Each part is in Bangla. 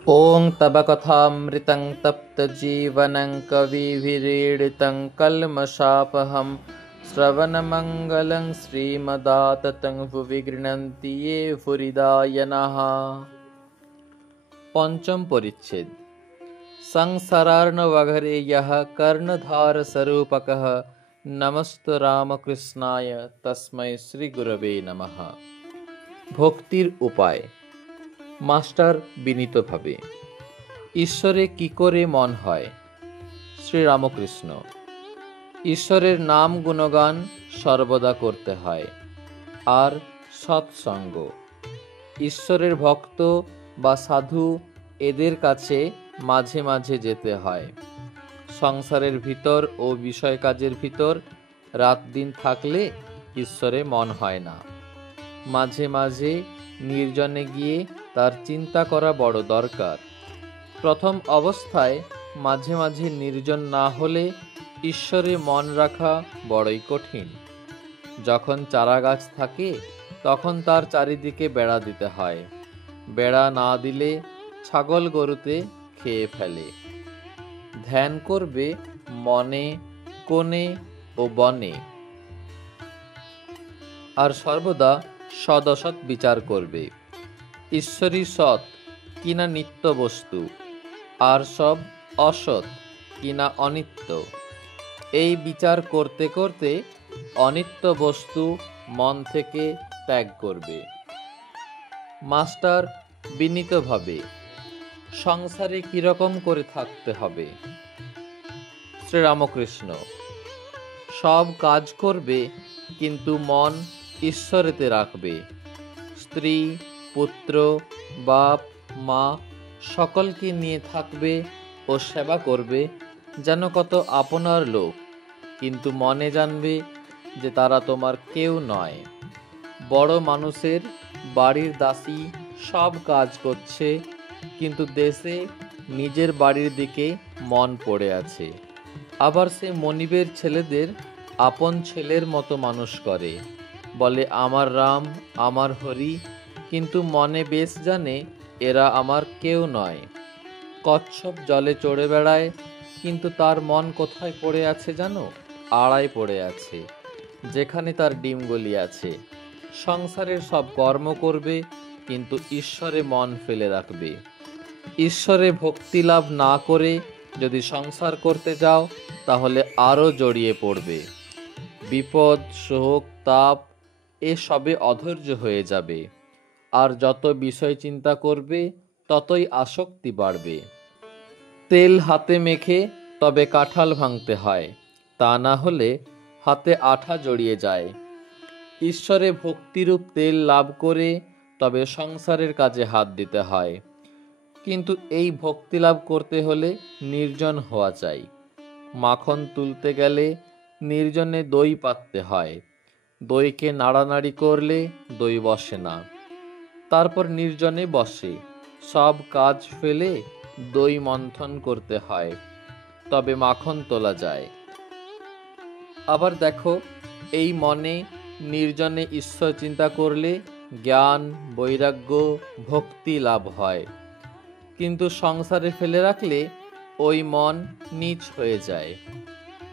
ॐ तव कथामृतं तप्तजीवनं कविभिरीडितं कल्मषापहं श्रवणमङ्गलं श्रीमदाततं भुवि गृह्णन्ति ये भूरिदायनः। पंचम परिच्छेद। संसारार्णवघरे यः कर्णधारस्वरूपकः नमस्तु रामकृष्णाय तस्मै श्रीगुरवे नमः। ভক্তির উপায়। মাস্টার বিনীতভাবে, ঈশ্বরে কি করে মন হয়? শ্রীরামকৃষ্ণ, ঈশ্বরের নাম গুণগান সর্বদা করতে হয়, আর সৎসঙ্গ। ঈশ্বরের ভক্ত বা সাধু এদের কাছে মাঝে মাঝে যেতে হয়। সংসারের ভিতর ও বিষয় কাজের ভিতর রাত দিন থাকলে ঈশ্বরে মন হয় না। মাঝে মাঝে নির্জনে গিয়ে তার চিন্তা করা বড় দরকার। প্রথম অবস্থায় মাঝে মাঝে নির্জন না হলে ঈশ্বরে মন রাখা বড়ই কঠিন। যখন চারা গাছ থাকে তখন তার চারিদিকে বেড়া দিতে হয়। বেড়া না দিলে ছাগল গরুতে খেয়ে ফেলে। ধ্যান করবে মনে, কোণে ও বনে, আর সর্বদা সদ অসৎ বিচার করবে। ঈশ্বরই সৎ কিনা নিত্য বস্তু, আর সব অসৎ কিনা অনিত্য। এই বিচার করতে করতে অনিত্য বস্তু মন থেকে ত্যাগ করবে। মাস্টার বিনীতভাবে, সংসারে কিরকম করে থাকতে হবে? শ্রীরামকৃষ্ণ, সব কাজ করবে কিন্তু মন ঈশ্বরেতে রাখবে। স্ত্রী, পুত্র, বাপ, মা সকলকে নিয়ে থাকবে ও সেবা করবে যেন কত আপনার লোক, কিন্তু মনে জানবে যে তারা তোমার কেউ নয়। বড় মানুষের বাড়ির দাসী সব কাজ করছে, কিন্তু দেশে নিজের বাড়ির দিকে মন পড়ে আছে। আবার সে মনিবের ছেলেদের আপন ছেলের মতো মানুষ করে, বলে আমার রাম, আমার হরি, কিন্তু মনে বেশ জানে এরা আমার কেউ নয়। কচ্ছপ জলে চড়ে বেড়ায়, কিন্তু তার মন কোথায় পড়ে আছে জানো? আড়ায় পড়ে আছে, যেখানে তার ডিম গলি আছে। সংসারের সব কর্ম করবে কিন্তু ঈশ্বরে মন ফেলে রাখবে। ঈশ্বরে ভক্তি লাভ না করে যদি সংসার করতে যাও তাহলে আরও জড়িয়ে পড়বে। বিপদ, শোক, তাপ এসবে অধৈর্য হয়ে যাবে, আর যত বিষয় চিন্তা করবে ততই আসক্তি বাড়বে। তেল হাতে মেখে তবে কাঁঠাল ভাঙতে হয়, তা না হলে হাতে আঠা জড়িয়ে যায়। ঈশ্বরে ভক্তিরূপ তেল লাভ করে তবে সংসারের কাজে হাত দিতে হয়। কিন্তু এই ভক্তি লাভ করতে হলে নির্জন হওয়া চাই। মাখন তুলতে গেলে নির্জনে দই পাততে হয়। দইকে নাড়ানাড়ি করলে দই বসে না। তারপর নির্জনে বসে সব কাজ ফেলে দই মন্থন করতে হয়, তবে মাখন তোলা যায়। আবার দেখো, এই মনে নির্জনে ঈশ্বর চিন্তা করলে জ্ঞান, বৈরাগ্য, ভক্তি লাভ হয়। কিন্তু সংসারে ফেলে রাখলে ওই মন নীচ হয়ে যায়।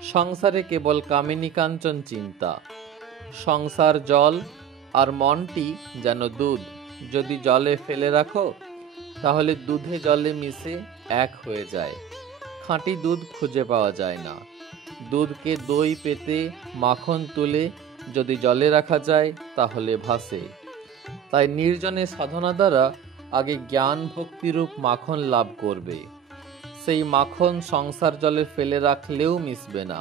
সংসারে কেবল কামিনী কাঞ্চন চিন্তা। সংসার জল, আর মনটি যেন দুধ। যদি জলে ফেলে রাখো তাহলে দুধে জলে মিশে এক হয়ে যায়। খাঁটি দুধ খুঁজে পাওয়া যায় না। দুধকে দই পেতে মাখন তুলে যদি জলে রাখা যায় তাহলে ভাসে। তাই নির্জনে সাধনা দ্বারা আগে জ্ঞান ভক্তিরূপ মাখন লাভ করবে। সেই মাখন সংসার জলে ফেলে রাখলেও মিশবে না,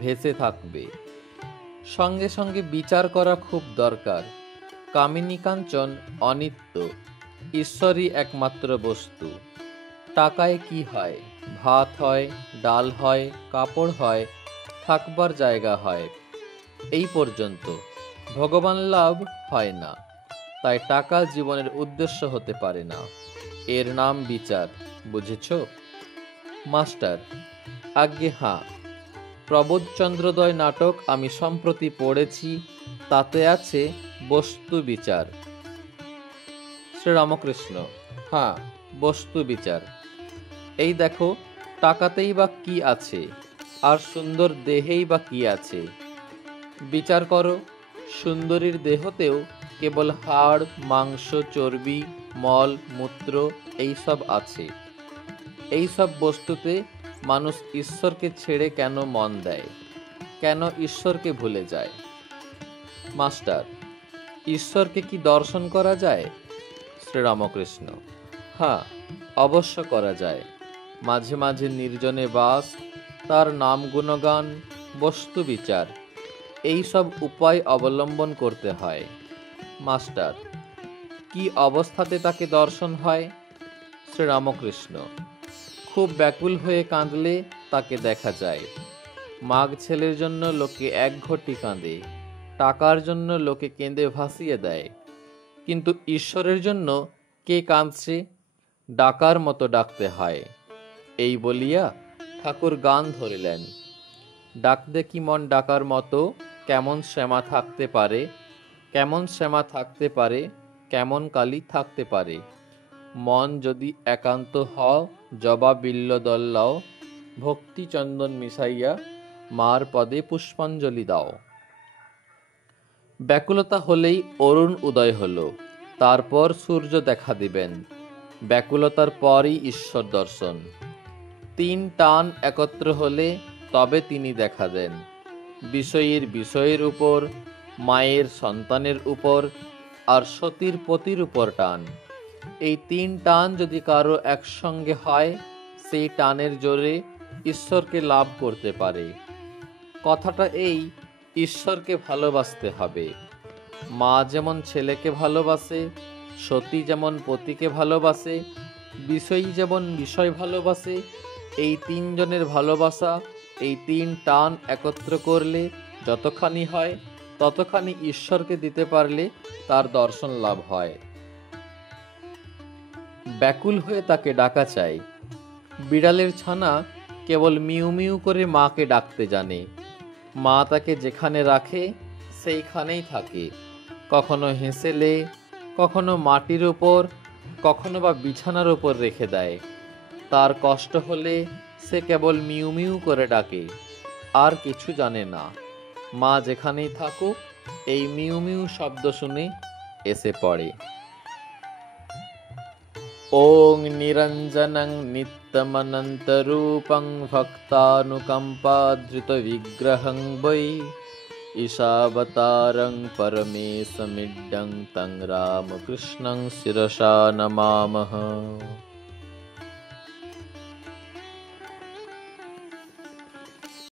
ভেসে থাকবে। সঙ্গে সঙ্গে বিচার করা খুব দরকার। কামিনী কাঞ্চন অনিত্য, ঈশ্বরই একমাত্র বস্তু। টাকায় কি হয়? ভাত হয়, ডাল হয়, কাপড় হয়, থাকবার জায়গা হয়, এই পর্যন্ত। ভগবান লাভ হয় না। তাই টাকা জীবনের উদ্দেশ্য হতে পারে না। এর নাম বিচার। বুঝেছ? মাস্টার, আজ্ঞে হাঁ। প্রবোধচন্দ্রোদয় নাটক আমি সম্প্রতি পড়েছি, তাতে আছে বস্তু বিচার। শ্রীরামকৃষ্ণ, হ্যাঁ বস্তু বিচার। এই দেখো, টাকাতেই বা কি আছে, আর সুন্দর দেহেই বা কি আছে? বিচার করো, সুন্দরীর দেহতেও কেবল হাড়, মাংস, চর্বি, মল, মূত্র এইসব আছে। এইসব বস্তুতে মানুষ ঈশ্বরকে ছেড়ে কেন মন দেয়, কেন ঈশ্বরকে ভুলে যায়? মাস্টার, ঈশ্বরকে কি দর্শন করা যায়? শ্রীরামকৃষ্ণ: হ্যাঁ, অবশ্য করা যায়। মাঝে মাঝে নির্জনে বাস, তার নাম গুণগান, বস্তু বিচার, এই সব উপায় অবলম্বন করতে হয়। মাস্টার, কি অবস্থাতে তাকে দর্শন হয়? শ্রীরামকৃষ্ণ: খুব ব্যাকুল হয়ে কাঁদলে তাকে দেখা যায়। মাঘ ছেলের জন্য লোকে এক ঘটি কাঁদে, টাকার জন্য লোকে কেঁদে ভাসিয়ে দেয়, কিন্তু ঈশ্বরের জন্য কে কাঁদছে? ডাকার মতো ডাকতে হয়। এই বলিয়া ঠাকুর গান ধরিলেন: ডাকতে কি মন ডাকার মতো, কেমন শ্যামা থাকতে পারে, কেমন শ্যামা থাকতে পারে, কেমন কালী থাকতে পারে। মন যদি একান্ত হও, জবা বিল্ল দল লাও, ভক্তি চন্দন মিশাইয়া মার পদে পুষ্পাঞ্জলি দাও। ব্যাকুলতা হলেই অরুণ উদয় হলো, তারপর সূর্য দেখা দিবেন। ব্যাকুলতার পরই ঈশ্বর দর্শন। 3 টান একত্র হলে তবে তিনি দেখা দেন। বিষয়ের বিষয়ের উপর, মায়ের সন্তানের উপর, আর সতীর পতির উপর টান। এই 3 টান যদি কারো একসঙ্গে হয়, সেই টানের জোরে ঈশ্বরকে লাভ করতে পারে। কথাটা এই, ঈশ্বরকে ভালোবাসতে হবে। মা যেমন ছেলেকে ভালোবাসে, সতী যেমন পতিকে ভালোবাসে, বিষয়ী যেমন বিষয় ভালোবাসে, এই 3 জনের ভালোবাসা, এই 3 টান একত্র করলে যতখানি হয়, ততখানি ঈশ্বরকে দিতে পারলে তার দর্শন লাভ হয়। ব্যাকুল হয়ে তাকে ডাকা চাই। বিড়ালের ছানা কেবল মিউ মিউ করে মাকে ডাকতে জানে। মা তাকে যেখানে রাখে সেইখানেই থাকে। কখনো হেসেলে, কখনো মাটির উপর, কখনো বা বিছানার উপর রেখে দেয়। তার কষ্ট হলে সে কেবল মিউ মিউ করে ডাকে, আর কিছু জানে না। মা যেখানেই থাকুক, এই মিউ মিউ শব্দ শুনে এসে পড়ে। ওং নিরঞ্জনং নিত্যমনন্তরূপং ভক্তানুকম্পাধৃত বিগ্রহং বৈ ঈশাবতারং পরমেশমিড্ডং তং রামকৃষ্ণং শিরসা নমামহ।